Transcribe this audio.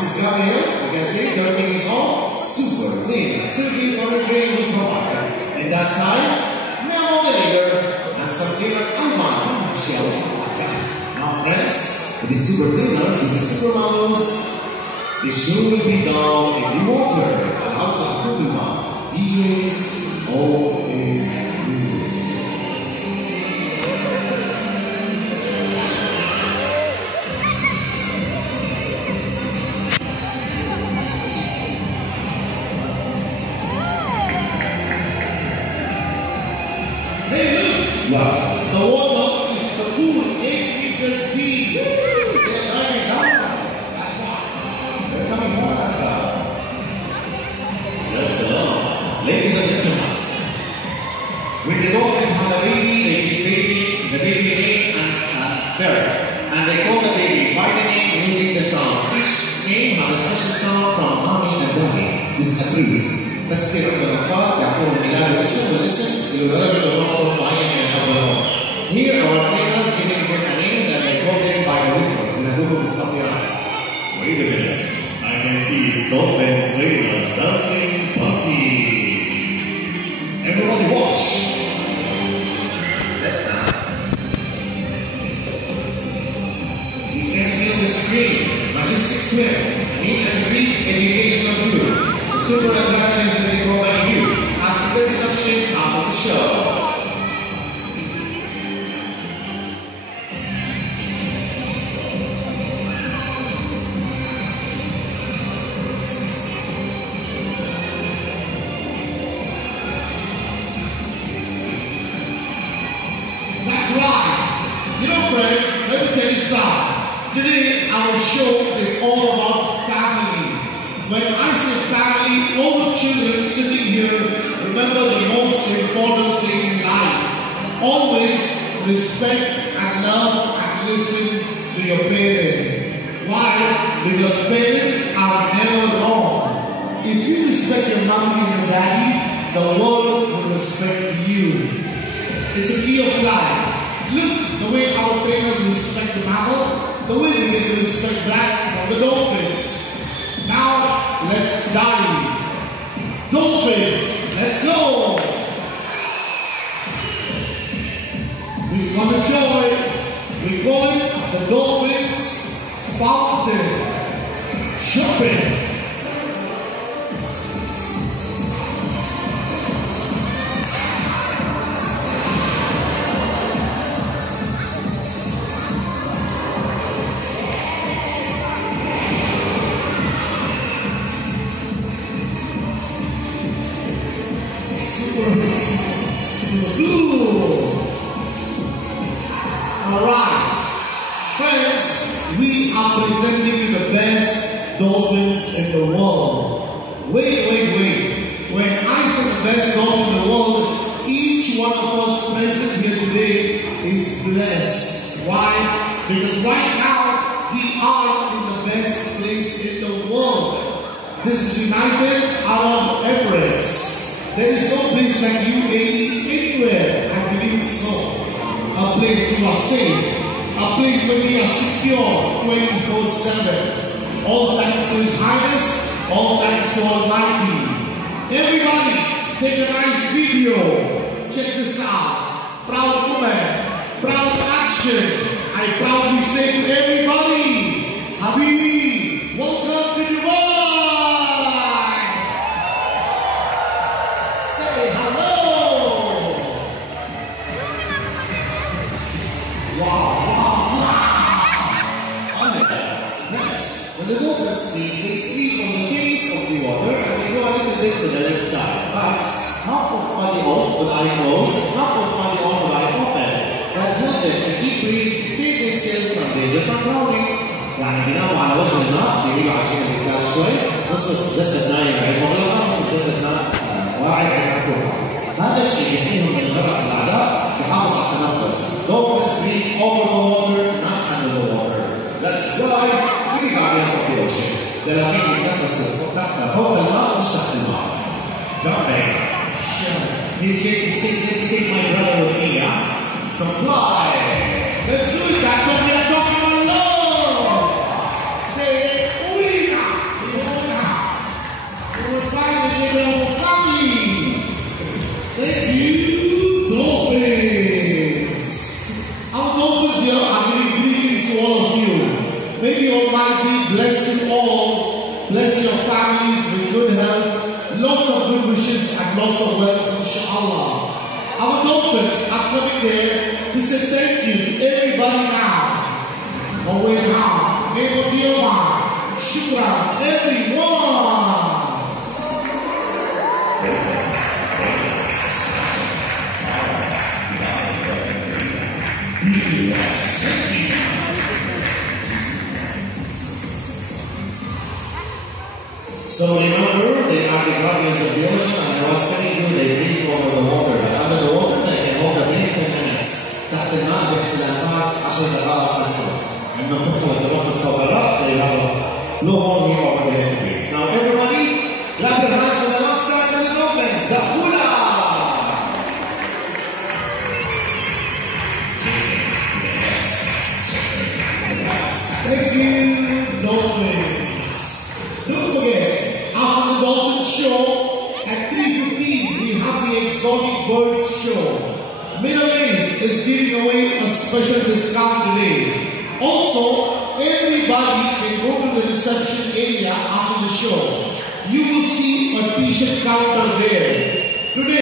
This is Gabriel. You can see everything is all super clean. Simply for a green product. And that side, Memo the leader, and some cleaner Alman from Michelle. Now friends, with the super cleaners, with the super models, the show will be down in the water. And how can Kubima? DJs always lose. Yes, the water is the pool 8 meters deep. They're diving down. That's why. They're coming more like that. Yes, sir. Ladies and gentlemen, when the dolphins have a baby, they give the baby name and birth. And they call the baby by the name using the sounds. Each name has a special sound from mommy and daddy. This is a truth. بس كده الأطفال يعطوهم ميلاد واسم والاسم لدرجة الوصف معين من قبلهم. Here our trainers giving them a names and they call them by the whistles. بنادوهم بالصفيرات. Wait a minute. I can see dolphins trainers dancing party. Everybody watch. Let's dance. You can see on the screen Majestic Swim, meet and greet educational tour. Super attractions that they provide you as the third section of the show. That's right. You know, friends, let me tell you something. Today, our show is all about family. When I say family, all the children sitting here remember the most important thing in life. Always respect and love and listen to your parents. Why? Because parents are never wrong. If you respect your mommy and your daddy, the world will respect you. It's a key of life. Look the way our trainers respect the mammal, the way they get to respect back from the dolphins. Now, let's dive. Dolphins, let's go. We're gonna join. We call it the Dolphins Fountain. Jumping. Alright, friends, we are presenting the best dolphins in the world. Wait. When I say the best dolphin in the world, each one of us present here today is blessed. Why? Because right now, we are in the best place in the world. This is United Arab Emirates. There is no place like UAE anywhere, I believe so. A place you are safe, a place where we are secure 24/7. All thanks to His Highness, all thanks to Almighty. Everybody, take a nice video. Check this out. Proud woman, proud action. I proudly say to everybody, Habibi, welcome to Dubai. The dolphins sleep, they sleep on the face of the water and they go a little bit to the left side. But half of body off with eye closed, half of body on with eye open. That's help them to keep breathing, save themselves from danger from drowning. يعني بيناموا على وجهنا بيميلوا على الجهة اليسار شوي، نصف جسدنا يبعد مغلقة، نصف جسدنا واعي عن مفتوحة. هذا الشيء يحميهم من غرق الأعداء بيحافظ على التنفس. Dolphins breathe over the water, not under the water. That's why we have this of the ocean. دلافين يتنفسوا تحت فوق الماء مش تحت الماء. Jumping. You take my brother with me, yeah? So fly. Let's do it. That's what we are talking about. Love. Say, Uina. coming there to say thank you to everybody now. Oweha, Evotioha, Shukra, everyone. So remember, they are the guardians of the ocean, and I was telling you they breathe over the water, but under the water they can hold a breath 10 minutes. تحت الماء بيمشي الأنفاس 10 دقائق maximum. عندما تدخل التنفس فوق الرأس they have a no more room over the head to breathe. Now everybody, clap your hands for the last time for the dolphins. Zafula! Thank you, dolphins. Don't forget, after the dolphin show, at 3:15 we have the exotic birds show. Middle East is giving away a special discount today. Also, everybody can go to the reception area after the show. You will see a t-shirt counter there. Today